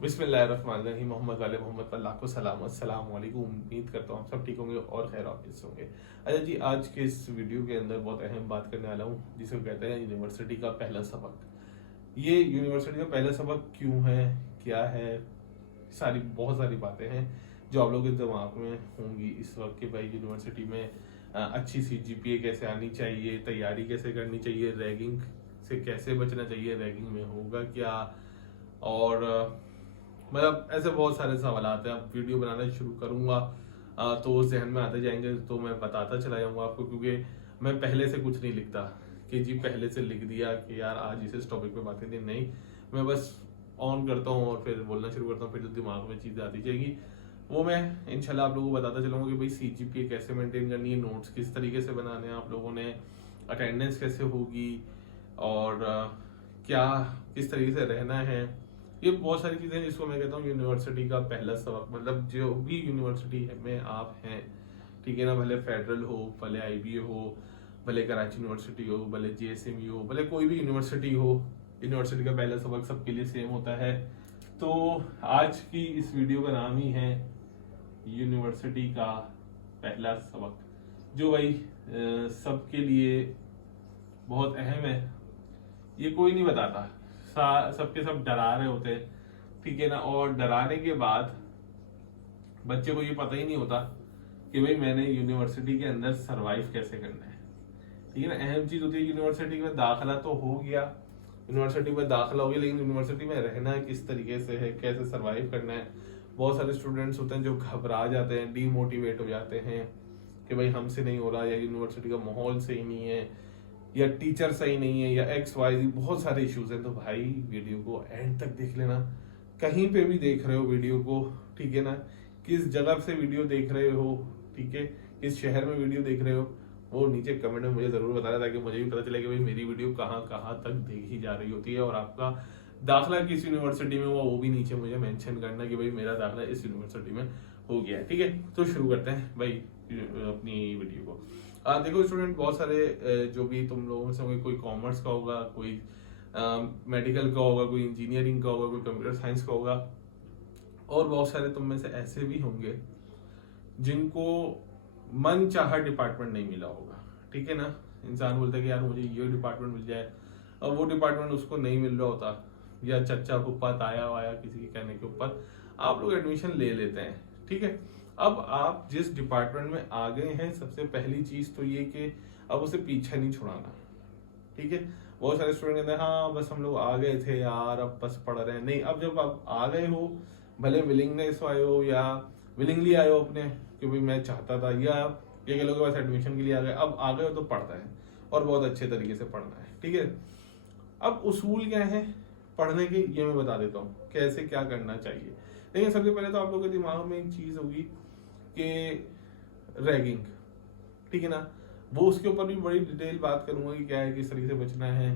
बिस्मिल्लाहिर्रहमानिर्रहीम। मोहम्मद वाले मोहम्मद पर लाखों सलाम। अस्सलाम वालेकुम। उम्मीद करता हूँ आप सब ठीक होंगे और खैर ऑफिस होंगे। अच्छा जी, आज के इस वीडियो के अंदर बहुत अहम बात करने वाला हूँ जिसको कहते हैं यूनिवर्सिटी का पहला सबक। ये यूनिवर्सिटी का पहला सबक क्यों है, क्या है, बहुत सारी बातें हैं जो आप लोगों के दिमाग में होंगी इस वक्त कि भाई यूनिवर्सिटी में अच्छी सी जीपीए कैसे आनी चाहिए, तैयारी कैसे करनी चाहिए, रैगिंग से कैसे बचना चाहिए, रैगिंग में होगा क्या, और मतलब ऐसे बहुत सारे सवाल आते हैं। अब वीडियो बनाना शुरू करूंगा तो जहन में आते जाएंगे, तो मैं बताता चला जाऊंगा आपको, क्योंकि मैं पहले से कुछ नहीं लिखता कि जी पहले से लिख दिया कि यार आज इस टॉपिक पे बात करनी नहीं। मैं बस ऑन करता हूँ और फिर बोलना शुरू करता हूँ, फिर जो दिमाग में चीज़ें आती जाएगी वो मैं इंशाल्लाह आप लोगों को बताता चलूंगा कि भाई सीजीपीए कैसे मेंटेन करनी है, नोट्स किस तरीके से बनाने हैं आप लोगों ने, अटेंडेंस कैसे होगी, और क्या किस तरीके से रहना है। ये बहुत सारी चीज़ें हैं जिसको मैं कहता हूँ यूनिवर्सिटी का पहला सबक। मतलब जो भी यूनिवर्सिटी में आप हैं, ठीक है ना, भले फेडरल हो, भले आईबीए हो, भले कराची यूनिवर्सिटी हो, भले जेएसएमयू हो, भले कोई भी यूनिवर्सिटी हो, यूनिवर्सिटी का पहला सबक सबके लिए सेम होता है। तो आज की इस वीडियो का नाम ही है यूनिवर्सिटी का पहला सबक, जो भाई सबके लिए बहुत अहम है। ये कोई नहीं बताता, सबके सब डरा रहे होते हैं, ठीक है ना। और डराने के बाद बच्चे को ये पता ही नहीं होता कि भाई मैंने यूनिवर्सिटी के अंदर सरवाइव कैसे करना है, ठीक है ना। अहम चीज होती है यूनिवर्सिटी में दाखिला तो हो गया, यूनिवर्सिटी में दाखिला हो गया, लेकिन यूनिवर्सिटी में रहना किस तरीके से है, कैसे सरवाइव करना है। बहुत सारे स्टूडेंट्स होते हैं जो घबरा जाते हैं, डीमोटिवेट हो जाते हैं कि भाई हमसे नहीं हो रहा, या यूनिवर्सिटी का माहौल सही नहीं है, या टीचर सही नहीं है, या एक्स वाई जी, बहुत सारे इश्यूज हैं। तो भाई वीडियो को एंड तक देख लेना, कहीं पे भी देख रहे हो वीडियो को, ठीक है ना, किस जगह से वीडियो देख रहे हो, ठीक है, किस शहर में वीडियो देख रहे हो, वो नीचे कमेंट में मुझे जरूर बताना, ताकि मुझे भी पता चले कि भाई मेरी वीडियो कहाँ कहाँ तक देखी जा रही होती है, और आपका दाखिला किस यूनिवर्सिटी में हुआ वो भी नीचे मुझे मेंशन करना कि भाई मेरा दाखिला इस यूनिवर्सिटी में हो गया है, ठीक है। तो शुरू करते हैं भाई अपनी वीडियो को। देखो स्टूडेंट, बहुत सारे जो भी तुम लोगों में से कोई कॉमर्स का होगा, कोई मेडिकल का होगा, कोई इंजीनियरिंग का होगा, कोई कंप्यूटर साइंस का होगा, और बहुत सारे तुम में से ऐसे भी होंगे जिनको मन चाहा डिपार्टमेंट नहीं मिला होगा, ठीक है ना। इंसान बोलता है कि यार मुझे ये डिपार्टमेंट मिल जाए, और वो डिपार्टमेंट उसको नहीं मिल रहा होता, या चच्चा फुप्पा ताया वाया किसी के कहने के ऊपर आप लोग एडमिशन ले लेते हैं, ठीक है। अब आप जिस डिपार्टमेंट में आ गए हैं, सबसे पहली चीज तो ये कि अब उसे पीछे नहीं छुड़ाना, ठीक है। बहुत सारे स्टूडेंट कहते हैं हाँ बस हम लोग आ गए थे यार, अब बस पढ़ रहे हैं। नहीं, अब जब आप आ गए हो, भले विलिंगनेस आए हो या विलिंगली आए हो अपने कि भाई मैं चाहता था, या ये कह लो कि बस एडमिशन के लिए आ गए, अब आ गए हो तो पढ़ना है, और बहुत अच्छे तरीके से पढ़ना है, ठीक है। अब उसूल क्या है पढ़ने के, ये मैं बता देता हूँ कैसे क्या करना चाहिए। लेकिन सबसे पहले तो आप लोगों के दिमाग में एक चीज होगी कि रैगिंग, ठीक है ना, वो उसके ऊपर भी बड़ी डिटेल बात करूंगा कि क्या है, किस तरीके से बचना है,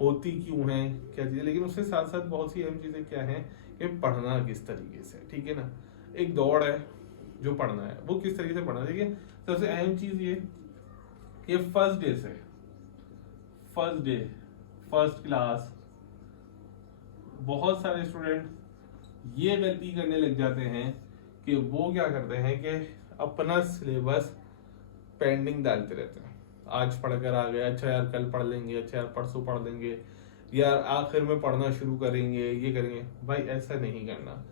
होती क्यों है, क्या चीजें। लेकिन उसके साथ साथ बहुत सी अहम चीजें क्या है कि पढ़ना किस तरीके से, ठीक है ना। एक दौड़ है जो पढ़ना है, वो किस तरीके से पढ़ना है। देखिए सबसे अहम चीज ये कि फर्स्ट डे से, फर्स्ट डे फर्स्ट क्लास, बहुत सारे स्टूडेंट ये गलती करने लग जाते हैं कि वो क्या करते हैं कि अपना सिलेबस पेंडिंग डालते रहते हैं। आज पढ़कर आ गए, अच्छा यार कल पढ़ लेंगे, अच्छा यार परसों पढ़ लेंगे, यार आखिर में पढ़ना शुरू करेंगे, ये करेंगे। भाई ऐसा नहीं करना।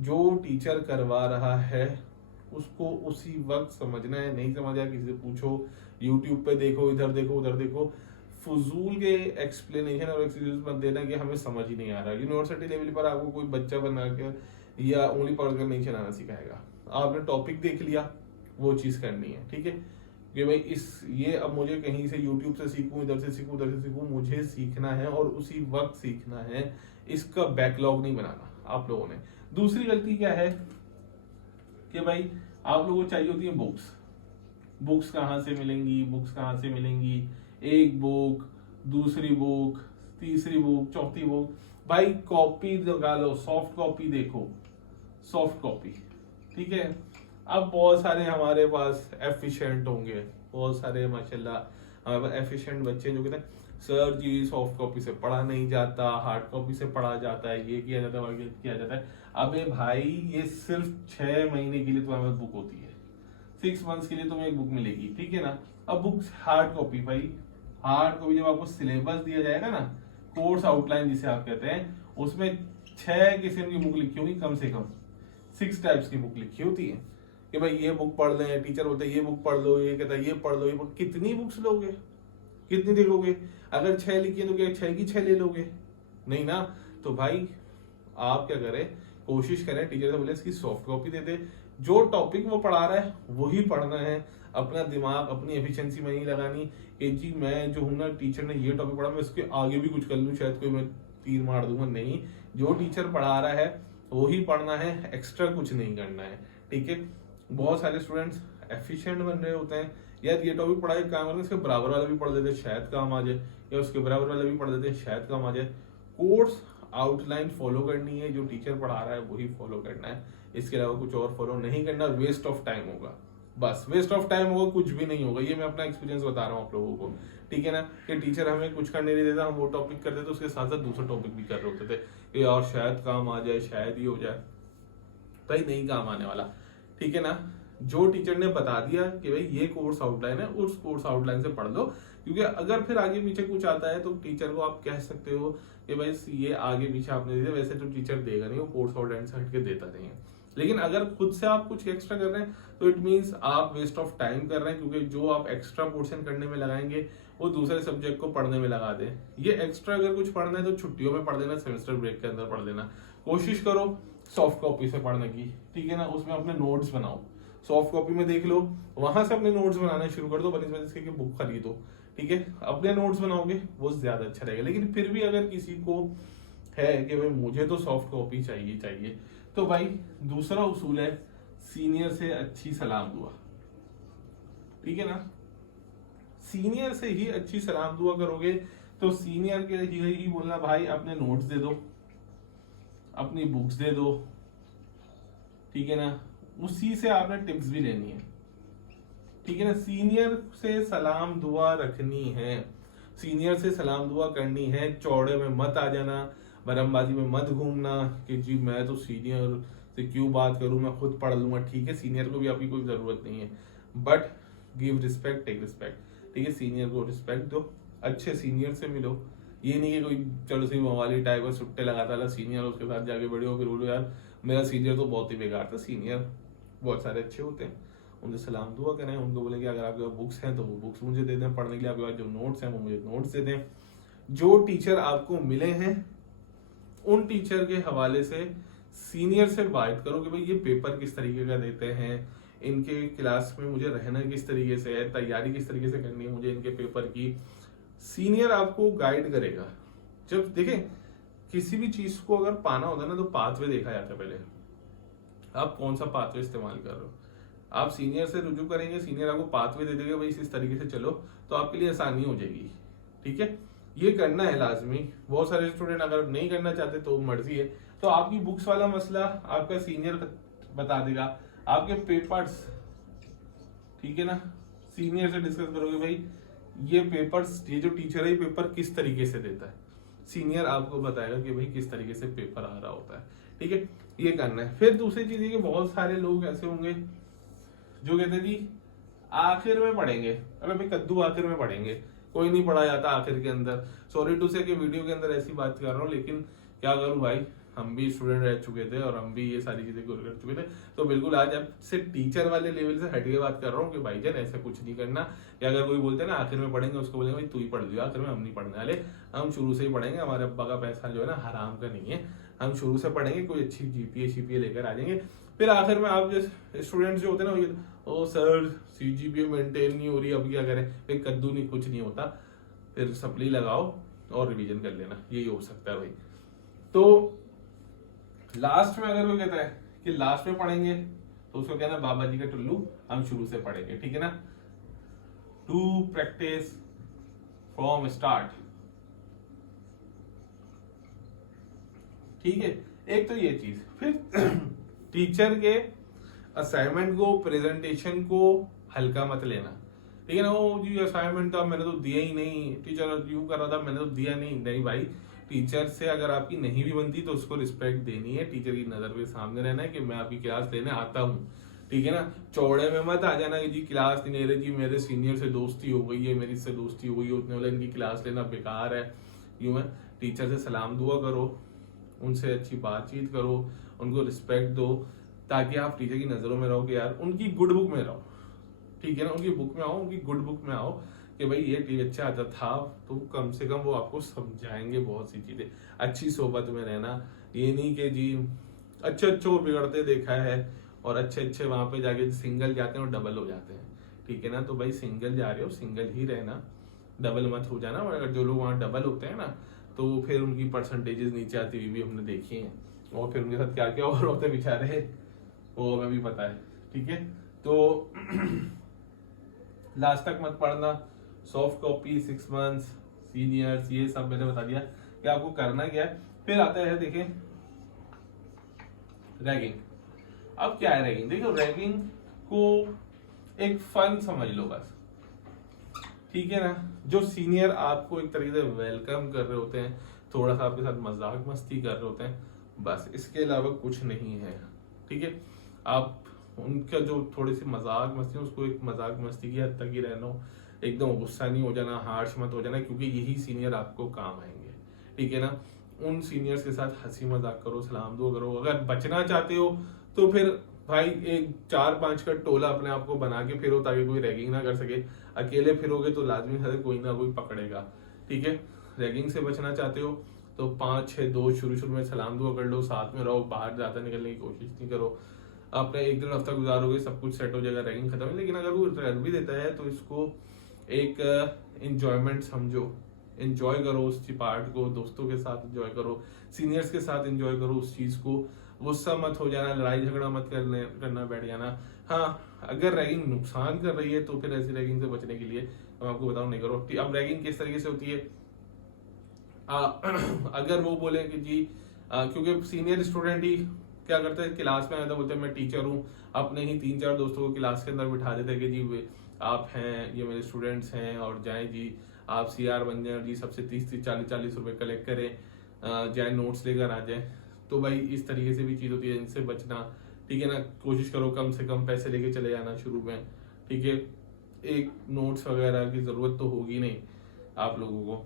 जो टीचर करवा रहा है उसको उसी वक्त समझना है। नहीं समझा किसी से पूछो, यूट्यूब पे देखो, इधर देखो उधर देखो, फजूल के एक्सप्लेनेशन और एक्सक्यूज मत देना कि हमें समझ ही नहीं आ रहा। यूनिवर्सिटी लेवल पर आपको कोई बच्चा बना कर या उंगली पकड़कर नहीं चलाना सिखाएगा। आपने टॉपिक देख लिया, वो चीज करनी है, ठीक है। कि भाई ये अब मुझे कहीं से यूट्यूब से सीखूं, इधर से सीखूं, उधर से सीखूं, मुझे सीखना है और उसी वक्त सीखना है। इसका बैकलॉग नहीं बनाना आप लोगों ने। दूसरी गलती क्या है कि भाई आप लोगों को चाहिए होती है बुक्स। बुक्स कहाँ से मिलेंगी, बुक्स कहाँ से मिलेंगी, एक बुक, दूसरी बुक, तीसरी बुक, चौथी बुक। भाई कॉपी लगा लो, सॉफ्ट कॉपी देखो, सॉफ्ट कॉपी, ठीक है। अब बहुत सारे हमारे पास एफिशिएंट होंगे, बहुत सारे माशाल्लाह हमारे पास एफिशिएंट बच्चे जो कहते हैं सर जी सॉफ्ट कॉपी से पढ़ा नहीं जाता, हार्ड कॉपी से पढ़ा जाता है, ये किया जाता है, वो किया जाता है। अबे भाई ये सिर्फ 6 महीने के लिए तुम्हारे पास बुक होती है, 6 मंथ्स के लिए तुम्हें एक बुक मिलेगी, ठीक है ना। अब बुक हार्ड कॉपी भाई, हार्ड कॉपी जब आपको सिलेबस दिया जाएगा ना, कोर्स आउटलाइन जिसे आप कहते हैं, उसमें 6 किस्म की बुक लिखी होगी, कम से कम 6 टाइप्स की बुक लिखी होती है कि भाई ये बुक पढ़ लें, टीचर बोलते हैं ये बुक पढ़ लो, ये कहता है ये पढ़ लो, ये बुक। कितनी बुक्स लोगे, कितनी देखोगे? अगर 6 लिखी है तो क्या 6 की 6 ले लोगे? नहीं ना। तो भाई आप क्या करें, कोशिश करें, टीचर से बोले इसकी सॉफ्ट कॉपी दे दे, जो टॉपिक वो पढ़ा रहा है वही पढ़ना है। अपना दिमाग, अपनी एफिशिएंसी में नहीं लगानी कि जी मैं जो हूँ ना, टीचर ने ये टॉपिक पढ़ा, मैं इसके आगे भी कुछ कर लूँ, शायद कोई मैं तीर मार दूंगा। नहीं, जो टीचर पढ़ा रहा है वही पढ़ना है, एक्स्ट्रा कुछ नहीं करना है, ठीक है। बहुत सारे स्टूडेंट्स एफिशिएंट बन रहे होते हैं, यार ये टॉपिक पढ़ा है काम करना, इसके बराबर वाला भी पढ़ देते हैं शायद काम आ जाए, या उसके बराबर वाला भी पढ़ देते हैं शायद काम आ जाए। कोर्स आउटलाइन फॉलो करनी है, जो टीचर पढ़ा रहा है वही फॉलो करना है, इसके अलावा कुछ और फॉलो नहीं करना। वेस्ट ऑफ टाइम होगा, बस वेस्ट ऑफ टाइम होगा, कुछ भी नहीं होगा। ये मैं अपना एक्सपीरियंस बता रहा हूँ आप लोगों को, ठीक है ना। कि टीचर हमें कुछ करने नहीं देता, हम वो टॉपिक करते थे, उसके साथ साथ दूसरा टॉपिक भी कर रहे होते थे कि यार शायद काम आ जाए, शायद ही हो जाए। भाई नहीं काम आने वाला, ठीक है ना। जो टीचर ने बता दिया कि भाई ये कोर्स आउटलाइन है, उस कोर्स आउटलाइन से पढ़ लो, क्योंकि अगर फिर आगे पीछे कुछ आता है तो टीचर को आप कह सकते हो कि भाई ये आगे पीछे आपने दिया, वैसे तो टीचर देगा नहीं, वो कोर्स आउटलाइन से हटके देता नहीं है। लेकिन अगर खुद से आप कुछ एक्स्ट्रा कर रहे हैं तो इट मीन्स आप वेस्ट ऑफ टाइम कर रहे हैं, क्योंकि जो आप एक्स्ट्रा पोर्शन करने में लगाएंगे वो दूसरे सब्जेक्ट को पढ़ने में लगा दें। ये एक्स्ट्रा अगर कुछ पढ़ना है तो छुट्टियों में पढ़ लेना, सेमेस्टर ब्रेक के अंदर पढ़ लेना। कोशिश करो सॉफ्ट कॉपी से पढ़ने की, ठीक है ना। उसमें अपने नोट्स बनाओ, सॉफ्ट कॉपी में देख लो, वहां से अपने नोट्स बनाना शुरू कर दो, बनिस्बत इसके बुक खरीदो, ठीक है। अपने नोट्स बनाओगे वो ज्यादा अच्छा रहेगा। लेकिन फिर भी अगर किसी को है कि भाई मुझे तो सॉफ्ट कॉपी चाहिए चाहिए, तो भाई दूसरा उसूल है सीनियर से अच्छी सलाम दुआ, ठीक है ना। सीनियर से ही अच्छी सलाम दुआ करोगे तो सीनियर के ही बोलना भाई अपने नोट्स दे दो, अपनी बुक्स दे दो, ठीक है ना। उसी से आपने टिप्स भी लेनी है, ठीक है ना। सीनियर से सलाम दुआ रखनी है, सीनियर से सलाम दुआ करनी है। चौड़े में मत आ जाना, बरमबाजी में मत घूमना कि जी मैं तो सीनियर से क्यों बात करूं, मैं खुद पढ़ लूंगा। ठीक है, सीनियर को भी आपकी कोई जरूरत नहीं है, but give respect, take respect, ठीक है। सीनियर को रिस्पेक्ट दो, अच्छे सीनियर से मिलो। ये नहीं है कोई चलो सी मवाली टाइप का सुट्टे लगाता है सीनियर, उसके साथ जाके बैठे हो, फिर बोलो यार मेरा सीनियर तो बहुत ही बेकार था। सीनियर बहुत सारे अच्छे होते हैं, उनसे सलाम दुआ करें, उनको बोले कि अगर आपके पास बुक्स हैं तो वो बुक्स मुझे दे दें पढ़ने के लिए, आपके पास जो नोट्स हैं वो मुझे नोट्स दे दें। जो टीचर आपको मिले हैं उन टीचर के हवाले से सीनियर से बात करो कि भाई ये पेपर किस तरीके का देते हैं, इनके क्लास में मुझे रहना किस तरीके से है, तैयारी किस तरीके से करनी है मुझे इनके पेपर की। सीनियर आपको गाइड करेगा। जब देखें किसी भी चीज को अगर पाना होता है ना तो पाथवे देखा जाता है पहले, आप कौन सा पाथवे इस्तेमाल कर रहे हो। आप सीनियर से रुजू करेंगे, सीनियर आपको पाथवे दे देगा भाई इस तरीके से चलो, तो आपके लिए आसानी हो जाएगी, ठीक है। ये करना है लाजमी। बहुत सारे स्टूडेंट अगर नहीं करना चाहते तो मर्जी है। तो आपकी बुक्स वाला मसला आपका सीनियर बता देगा, आपके पेपर्स, ठीक है ना, सीनियर से डिस्कस करोगे भाई ये पेपर्स, ये जो टीचर है ये पेपर किस तरीके से देता है, सीनियर आपको बताएगा कि भाई किस तरीके से पेपर आ रहा होता है, ठीक है। ये करना है। फिर दूसरी चीज है कि बहुत सारे लोग ऐसे होंगे जो कहते हैं जी आखिर में पढ़ेंगे, अरे भाई कद्दू आखिर में पढ़ेंगे, कोई नहीं पढ़ा जाता आखिर के अंदर। सॉरी टू से कि वीडियो के अंदर ऐसी बात कर रहा हूँ, लेकिन क्या करूँ भाई, हम भी स्टूडेंट रह चुके थे और हम भी ये सारी चीजें कर चुके थे। तो बिल्कुल आज आपसे टीचर वाले लेवल से हट के बात कर रहा हूँ कि भाईजान ऐसा कुछ नहीं करना। या अगर कोई बोलते हैं ना आखिर में पढ़ेंगे, उसको बोलेंगे भाई तू ही पढ़ लियो, आखिर में हम नहीं पढ़ने वाले, हम शुरू से ही पढ़ेंगे। हमारे अब्बा का पैसा जो है ना हराम का नहीं है, हम शुरू से पढ़ेंगे, कोई अच्छी जीपीए शीपीए लेकर आ जाएंगे। फिर आखिर में आप जो स्टूडेंट्स जो होते हैं ना, ओ सर सीजीपीए मेंटेन नहीं हो रही, अब क्या करें, फिर कद्दू नहीं, कुछ नहीं होता, फिर सप्ली लगाओ और रिवीजन कर लेना, यही हो सकता है भाई। तो लास्ट में अगर कोई कहता है कि लास्ट में पढ़ेंगे तो उसको कहना बाबा जी का टुल्लू, हम शुरू से पढ़ेंगे, ठीक है ना। टू प्रैक्टिस फ्रॉम स्टार्ट, ठीक है। एक तो ये चीज, फिर टीचर के असाइनमेंट को, प्रेजेंटेशन को हल्का मत लेना, ठीक है ना। वो जी असाइनमेंट था मैंने तो दिया ही नहीं, टीचर यूं कर रहा था मैंने तो दिया नहीं। नहीं भाई, टीचर से अगर आपकी नहीं भी बनती तो उसको रिस्पेक्ट देनी है, टीचर की नजर के सामने रहना है कि मैं आपकी क्लास लेने आता हूँ, ठीक है ना। चौड़े में मत आ जाना कि जी क्लास नहीं ले रहे जी, मेरे सीनियर से दोस्ती हो गई है, मेरी से दोस्ती हो गई है, उतने वाले इनकी क्लास लेना बेकार है, यूं है। टीचर से सलाम दुआ करो, उनसे अच्छी बातचीत करो, उनको रिस्पेक्ट दो, ताकि आप टीचर की नज़रों में रहो कि यार उनकी गुड बुक में रहो, ठीक है ना। उनकी बुक में आओ, उनकी गुड बुक में आओ कि भाई ये अच्छा आता था, तो कम से कम वो आपको समझाएंगे बहुत सी चीज़ें। अच्छी सोबत में रहना, ये नहीं कि जी अच्छे अच्छे को बिगड़ते देखा है और अच्छे अच्छे वहाँ पे जाके सिंगल जाते हैं और डबल हो जाते हैं, ठीक है ना। तो भाई सिंगल जा रहे हो सिंगल ही रहना, डबल मत हो जाना। और अगर जो लोग वहाँ डबल होते हैं ना, तो फिर उनकी परसेंटेजेस नीचे आती हुई भी हमने देखी हैं, और फिर उनके साथ क्या क्या और होते बेचारे वो हमें भी पता है, ठीक है। तो लास्ट तक मत पढ़ना, सॉफ्ट कॉपी 6 मंथ्स सीनियर्स ये सब मैंने बता दिया कि आपको करना क्या है। फिर आता है देखिए रैगिंग। अब क्या है रैगिंग, देखो रैगिंग को एक फन समझ लो बस, ठीक है ना। जो सीनियर आपको एक तरीके से वेलकम कर रहे होते हैं, थोड़ा सा आपके साथ मजाक मस्ती कर रहे होते हैं, बस इसके अलावा कुछ नहीं है, ठीक है। आप उनका जो थोड़ी सी मजाक मस्ती उसको एक मजाक मस्ती की हद तक ही रहना हो, एकदम गुस्सा नहीं हो जाना, हार्श मत हो जाना, क्योंकि यही सीनियर आपको काम आएंगे, ठीक है ना। उन सीनियर्स के साथ हंसी मजाक करो, सलाम दो करो। अगर बचना चाहते हो तो फिर भाई एक 4-5 का टोला अपने आप को बना के फिरो, ताकि कोई रैगिंग ना कर सके। अकेले फिरोगे तो लाजमी है कोई ना कोई पकड़ेगा, ठीक है। रैगिंग से बचना चाहते हो तो 5-6 दोस्त शुरू में सलाम दुआ कर लो, साथ में रहो, बाहर ज्यादा निकलने की कोशिश नहीं करो। आपने 1 दिन हफ्ता गुजारोगे सब कुछ सेट हो जाएगा, रैगिंग खत्म है। लेकिन अगर वो कर भी देता है तो इसको एक एंजॉयमेंट समझो, एंजॉय करो उस पार्ट को, दोस्तों के साथ एंजॉय करो, सीनियर्स के साथ एंजॉय करो उस चीज को। गुस्सा मत हो जाना, लड़ाई झगड़ा मत करना बैठ जाना। हाँ, अगर रैगिंग नुकसान कर रही है तो फिर ऐसी रैगिंग से बचने के लिए मैं आपको बताऊं नहीं करो। अब रैगिंग किस तरीके से होती है, अगर वो बोले कि जी क्योंकि सीनियर स्टूडेंट ही क्या करते हैं, क्लास में आता बोलते हैं मैं टीचर हूँ, अपने ही 3-4 दोस्तों को क्लास के अंदर बिठा देते हैं कि जी आप हैं, ये मेरे स्टूडेंट्स हैं, और जाएं जी आप सीआर बन जाए जी, सबसे 30-40 रुपए कलेक्ट करें, जाए नोट्स लेकर आ जाए। तो भाई इस तरीके से भी चीज़ होती है, इनसे बचना, ठीक है ना। कोशिश करो कम से कम पैसे लेके चले जाना शुरू में, ठीक है। एक नोट्स वगैरह की ज़रूरत तो होगी नहीं आप लोगों को,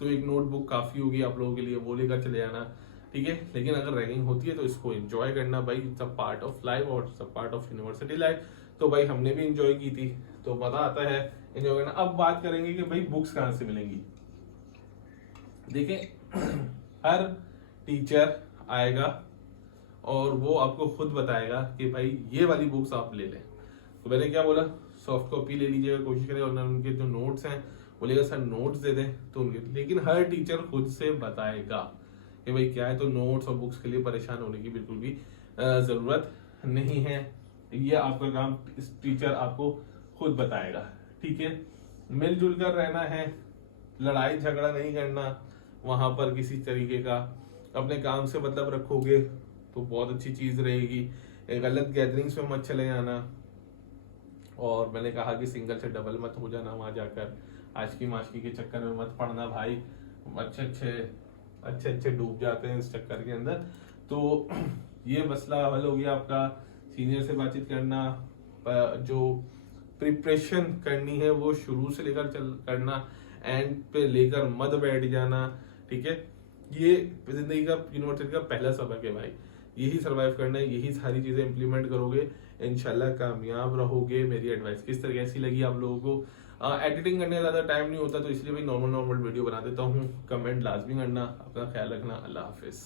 तो एक नोटबुक काफ़ी होगी आप लोगों के लिए, वो लेकर चले जाना, ठीक है। लेकिन अगर रैगिंग होती है तो इसको एंजॉय करना भाई, it's a part of life और it's a part of university life. तो भाई हमने भी एंजॉय की थी, तो मजा आता है एंजॉय करना। अब बात करेंगे कि भाई बुक्स कहाँ से मिलेंगी। देखिए हर टीचर आएगा और वो आपको खुद बताएगा कि भाई ये वाली बुक्स आप ले लें। तो मैंने क्या बोला, सॉफ्ट कॉपी ले लीजिएगा, कोशिश करें, और उनके जो नोट्स हैं बोलेगा सर नोट्स दे दें तो उनके, लेकिन हर टीचर खुद से बताएगा कि भाई क्या है। तो नोट्स और बुक्स के लिए परेशान होने की बिल्कुल भी जरूरत नहीं है, ये आपका काम टीचर आपको खुद बताएगा, ठीक है। मिलजुल कर रहना है, लड़ाई झगड़ा नहीं करना वहां पर किसी तरीके का, अपने काम से मतलब रखोगे तो बहुत अच्छी चीज रहेगी। गलत गैदरिंग्स में मत चले जाना, और मैंने कहा कि सिंगल से डबल मत हो जाना वहां जाकर, आशकी माशकी के चक्कर में मत पड़ना भाई, अच्छे अच्छे डूब जाते हैं इस चक्कर के अंदर। तो ये मसला हल हो गया आपका। सीनियर से बातचीत करना, जो प्रिपरेशन करनी है वो शुरू से लेकर करना, एंड पे लेकर मत बैठ जाना, ठीक है। ये जिंदगी का यूनिवर्सिटी का पहला सबक है भाई, यही सरवाइव करना है, यही सारी चीजें इंप्लीमेंट करोगे, इंशाल्लाह कामयाब रहोगे। मेरी एडवाइस किस तरह कैसी लगी आप लोगों को। एडिटिंग करने का ज्यादा टाइम नहीं होता, तो इसलिए भाई नॉर्मल वीडियो बना देता हूँ। कमेंट लाजमी करना, अपना ख्याल रखना, अल्लाह हाफिज।